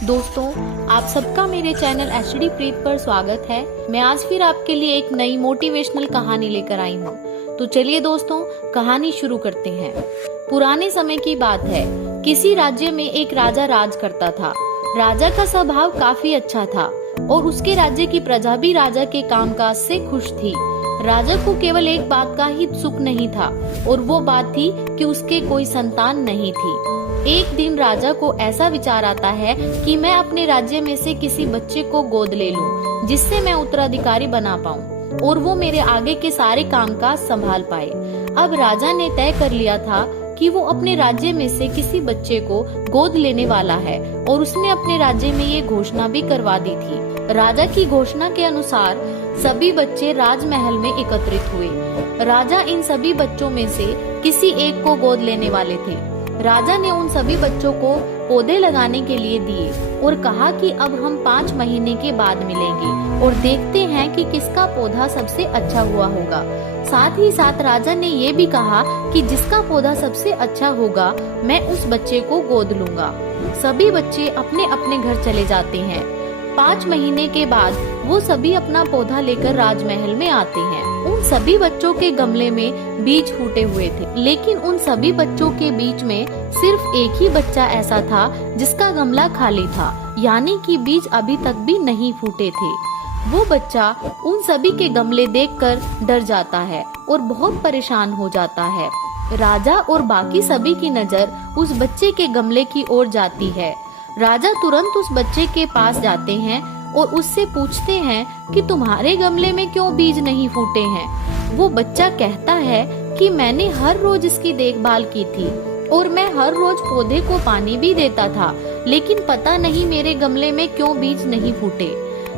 दोस्तों, आप सबका मेरे चैनल एचडी प्रीत पर स्वागत है। मैं आज फिर आपके लिए एक नई मोटिवेशनल कहानी लेकर आई हूँ। तो चलिए दोस्तों, कहानी शुरू करते हैं। पुराने समय की बात है। किसी राज्य में एक राजा राज करता था। राजा का स्वभाव काफी अच्छा था और उसके राज्य की प्रजा भी राजा के कामकाज से खुश थी। राजा को केवल एक बात का ही सुख नहीं था और वो बात थी कि उसके कोई संतान नहीं थी। एक दिन राजा को ऐसा विचार आता है कि मैं अपने राज्य में से किसी बच्चे को गोद ले लूं, जिससे मैं उत्तराधिकारी बना पाऊं और वो मेरे आगे के सारे कामकाज संभाल पाए। अब राजा ने तय कर लिया था कि वो अपने राज्य में से किसी बच्चे को गोद लेने वाला है और उसने अपने राज्य में ये घोषणा भी करवा दी थी। राजा की घोषणा के अनुसार सभी बच्चे राजमहल में एकत्रित हुए। राजा इन सभी बच्चों में से किसी एक को गोद लेने वाले थे। राजा ने उन सभी बच्चों को पौधे लगाने के लिए दिए और कहा कि अब हम 5 महीने के बाद मिलेंगे और देखते हैं कि किसका पौधा सबसे अच्छा हुआ होगा। साथ ही साथ राजा ने ये भी कहा कि जिसका पौधा सबसे अच्छा होगा, मैं उस बच्चे को गोद लूंगा। सभी बच्चे अपने अपने घर चले जाते हैं। 5 महीने के बाद वो सभी अपना पौधा लेकर राजमहल में आते हैं। उन सभी बच्चों के गमले में बीज फूटे हुए थे, लेकिन उन सभी बच्चों के बीच में सिर्फ एक ही बच्चा ऐसा था जिसका गमला खाली था, यानी कि बीज अभी तक भी नहीं फूटे थे। वो बच्चा उन सभी के गमले देखकर डर जाता है और बहुत परेशान हो जाता है। राजा और बाकी सभी की नजर उस बच्चे के गमले की ओर जाती है। राजा तुरंत उस बच्चे के पास जाते हैं और उससे पूछते हैं कि तुम्हारे गमले में क्यों बीज नहीं फूटे हैं। वो बच्चा कहता है कि मैंने हर रोज इसकी देखभाल की थी और मैं हर रोज पौधे को पानी भी देता था, लेकिन पता नहीं मेरे गमले में क्यों बीज नहीं फूटे।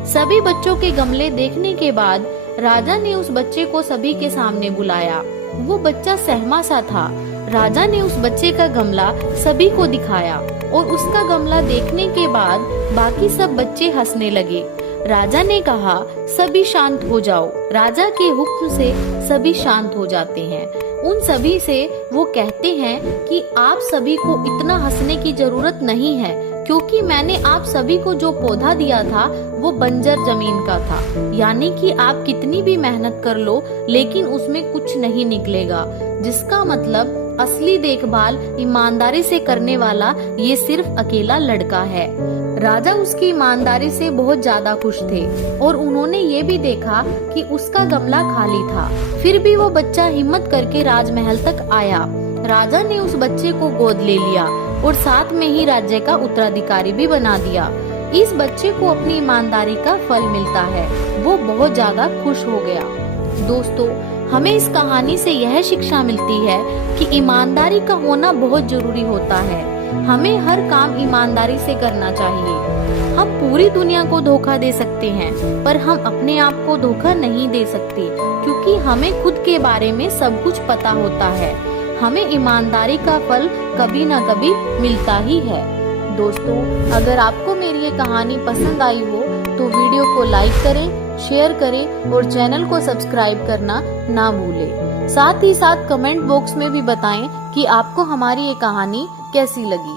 सभी बच्चों के गमले देखने के बाद राजा ने उस बच्चे को सभी के सामने बुलाया। वो बच्चा सहमा सा था। राजा ने उस बच्चे का गमला सभी को दिखाया और उसका गमला देखने के बाद बाकी सब बच्चे हंसने लगे। राजा ने कहा, सभी शांत हो जाओ। राजा के हुक्म से सभी शांत हो जाते हैं। उन सभी से वो कहते हैं कि आप सभी को इतना हंसने की जरूरत नहीं है, क्योंकि मैंने आप सभी को जो पौधा दिया था वो बंजर जमीन का था, यानी कि आप कितनी भी मेहनत कर लो लेकिन उसमें कुछ नहीं निकलेगा। जिसका मतलब असली देखभाल ईमानदारी से करने वाला ये सिर्फ अकेला लड़का है। राजा उसकी ईमानदारी से बहुत ज्यादा खुश थे और उन्होंने ये भी देखा कि उसका गमला खाली था। फिर भी वो बच्चा हिम्मत करके राजमहल तक आया। राजा ने उस बच्चे को गोद ले लिया और साथ में ही राज्य का उत्तराधिकारी भी बना दिया। इस बच्चे को अपनी ईमानदारी का फल मिलता है। वो बहुत ज्यादा खुश हो गया। दोस्तों, हमें इस कहानी से यह शिक्षा मिलती है कि ईमानदारी का होना बहुत जरूरी होता है। हमें हर काम ईमानदारी से करना चाहिए। हम पूरी दुनिया को धोखा दे सकते हैं, पर हम अपने आप को धोखा नहीं दे सकते, क्योंकि हमें खुद के बारे में सब कुछ पता होता है। हमें ईमानदारी का फल कभी न कभी मिलता ही है। दोस्तों, अगर आपको मेरी ये कहानी पसंद आई हो तो वीडियो को लाइक करें, शेयर करें और चैनल को सब्सक्राइब करना ना भूलें। साथ ही साथ कमेंट बॉक्स में भी बताएं कि आपको हमारी ये कहानी कैसी लगी।